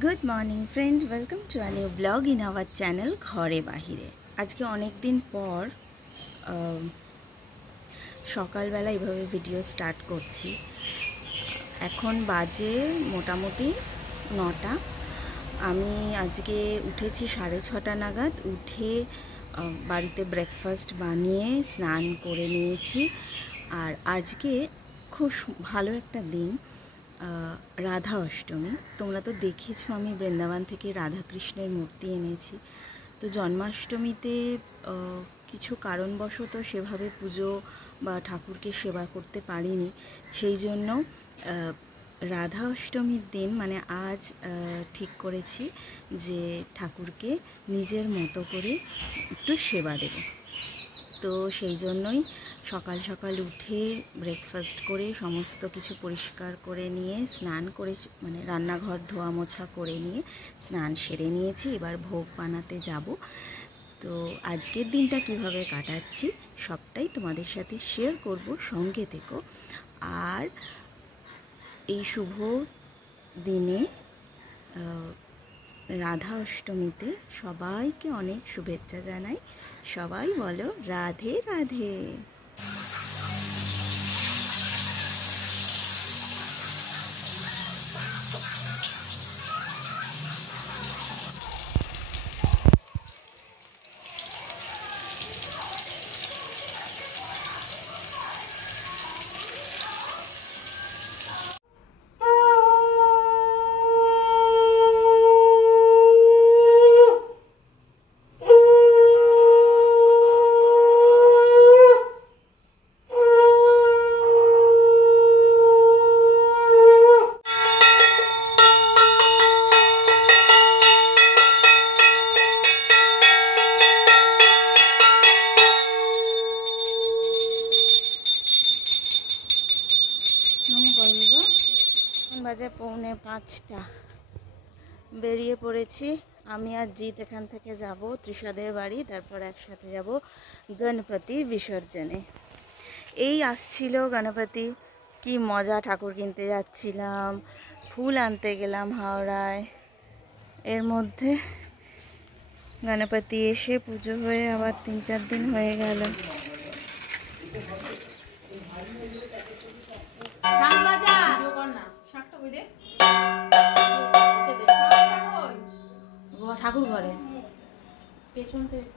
Good morning friend, welcome to a new blog in our channel Ghare Baire. आज के अनेक दिन पर सकाल बेला एभाবে ভিডিও स्टार्ट করছি। এখন বাজে মোটামুটি 9টা। আমি আজকে উঠেছি 6:30 নাগাদ। উঠে বাড়িতে ব্রেকফাস্ট বানিয়ে স্নান করে নিয়েছি। আর আজকে খুব ভালো একটা দিন, রাধা অষ্টমী। তোমরা তো দেখেছো আমি বৃন্দাবন থেকে রাধা কৃষ্ণের মূর্তি এনেছি। তো জন্মাষ্টমীতে কিছু কারণবশত সেভাবে পুজো বা ঠাকুরকে সেবা করতে পারিনি। সেই জন্য রাধা অষ্টমীর দিন মানে আজ ঠিক করেছি যে ঠাকুরকে নিজের মতো করে একটু সেবা দেব। তো সেই জন্যই সকাল সকাল উঠে ব্রেকফাস্ট করে সমস্ত কিছু পরিষ্কার করে নিয়ে স্নান করে মানে রান্নাঘর ধোয়া মোছা করে নিয়ে স্নান সেরে নিয়েছি। এবার ভোগ বানাতে যাব। তো আজকের দিনটা কিভাবে কাটাচ্ছি সবটাই তোমাদের সাথে শেয়ার করব, সঙ্গে থেকো। আর এই শুভ দিনে রাধা অষ্টমীতে সবাইকে অনেক শুভেচ্ছা জানাই। সবাই বলো রাধে রাধে। বাজে 4:45। বেরিয়ে পড়েছি আমি আর জিৎ। এখান থেকে যাব তৃষাদের বাড়ি, তারপর একসাথে যাব গণপতি বিসর্জনে। এই আসছিল গণপতি, কি মজা! ঠাকুর কিনতে যাচ্ছিলাম, ফুল আনতে গেলাম হাওড়ায়, এর মধ্যে গণপতি এসে পুজো হয়ে আবার 3-4 দিন হয়ে গেল। ঠাকুর ঘরে পেছন থেকে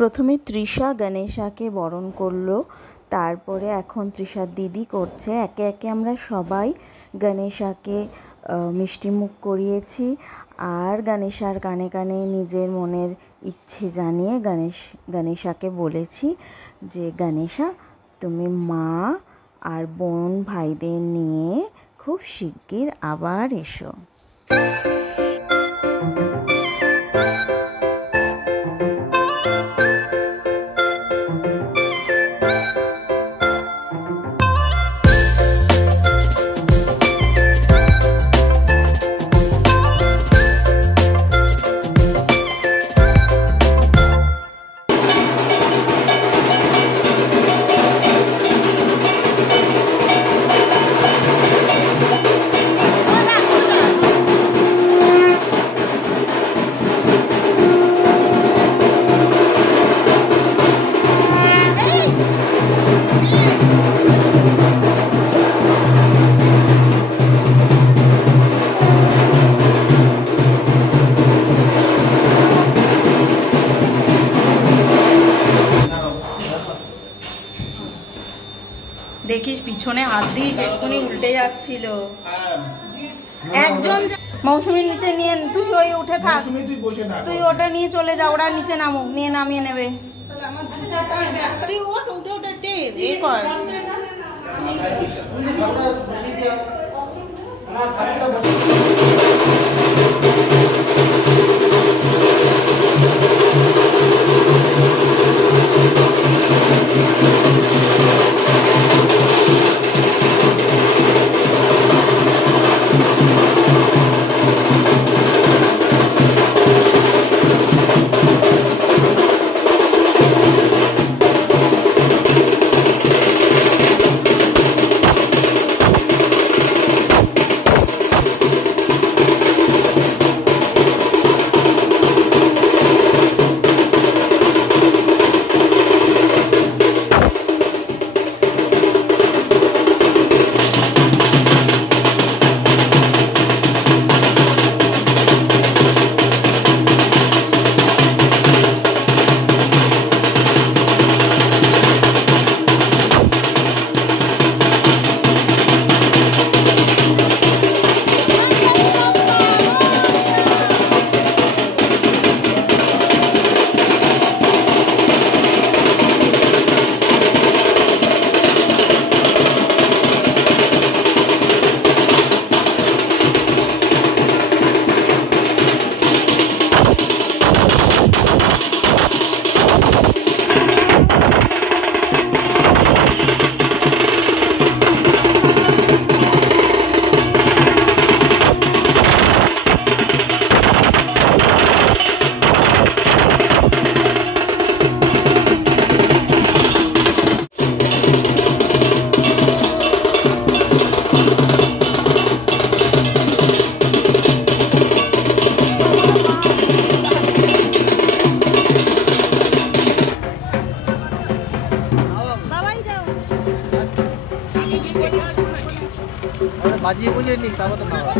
প্রথমে তৃষা গণেশাকে বরণ করলো, তারপরে এখন তৃষার দিদি করছে। একে একে আমরা সবাই গণেশাকে মিষ্টিমুখ করিয়েছি। আর গণেশার কানে কানে নিজের মনের ইচ্ছে জানিয়ে গণেশাকে বলেছি যে গণেশা, তুমি মা আর বোন ভাইদের নিয়ে খুব শিগগির আবার এসো। পিছনে হাত দিস এক্ষুনি উল্টে যাচ্ছিল। একজন মৌসুমীর নিচে নিয়ে তুই ওই উঠে থাক, তুই ওটা নিয়ে চলে যা, ওরা নিচে নামুক, নিয়ে নামিয়ে নেবে। তুই ওটা টেপ এ কর। বাজিয়ে বুঝিয়ে নিক তারপর তো খাওয়া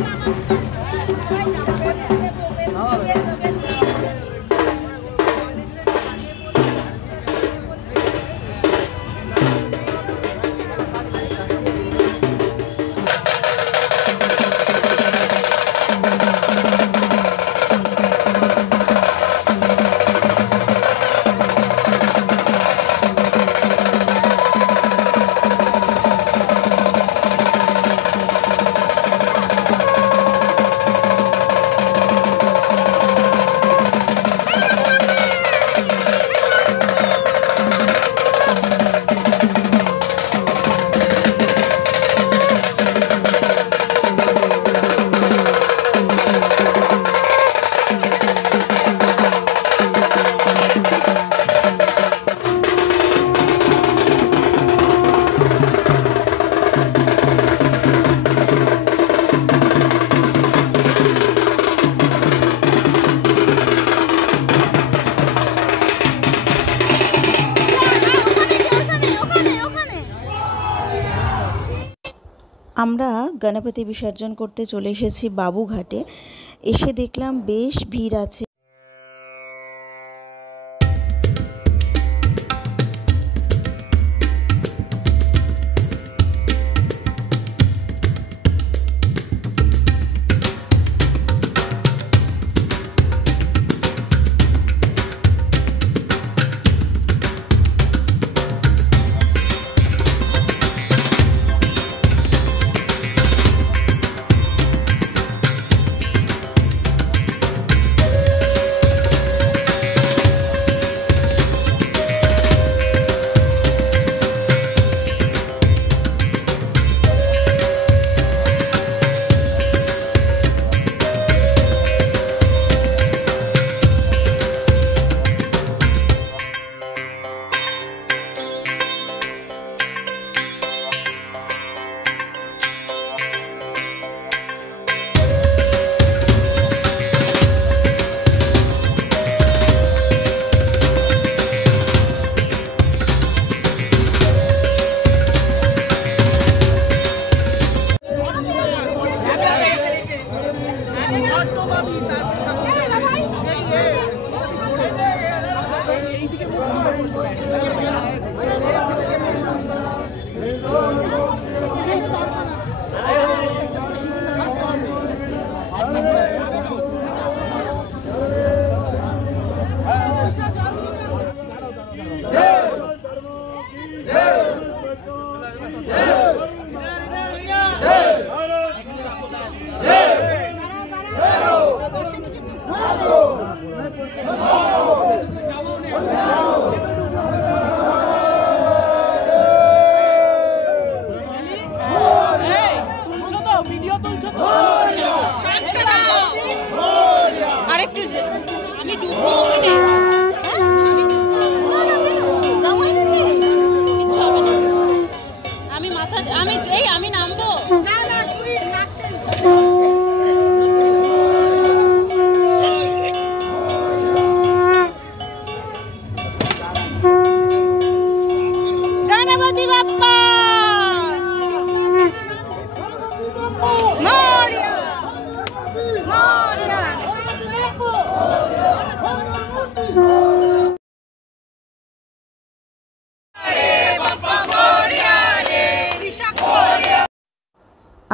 আমরা গণপতি বিসর্জন করতে চলে এসেছি বাবুঘাটে। এসে দেখলাম বেশ ভিড় আছে।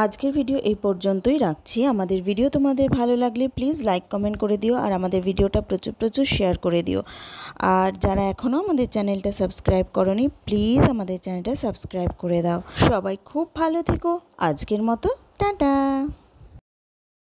আজকের ভিডিও এই পর্যন্তই রাখছি। আমাদের ভিডিও তোমাদের ভালো লাগলে প্লিজ লাইক কমেন্ট করে দিও, আর আমাদের ভিডিওটা প্রচুর প্রচুর শেয়ার করে দিও। আর যারা এখনও আমাদের চ্যানেলটা সাবস্ক্রাইব করোনি, প্লিজ আমাদের চ্যানেলটা সাবস্ক্রাইব করে দাও। সবাই খুব ভালো থেকো। আজকের মতো টাটা।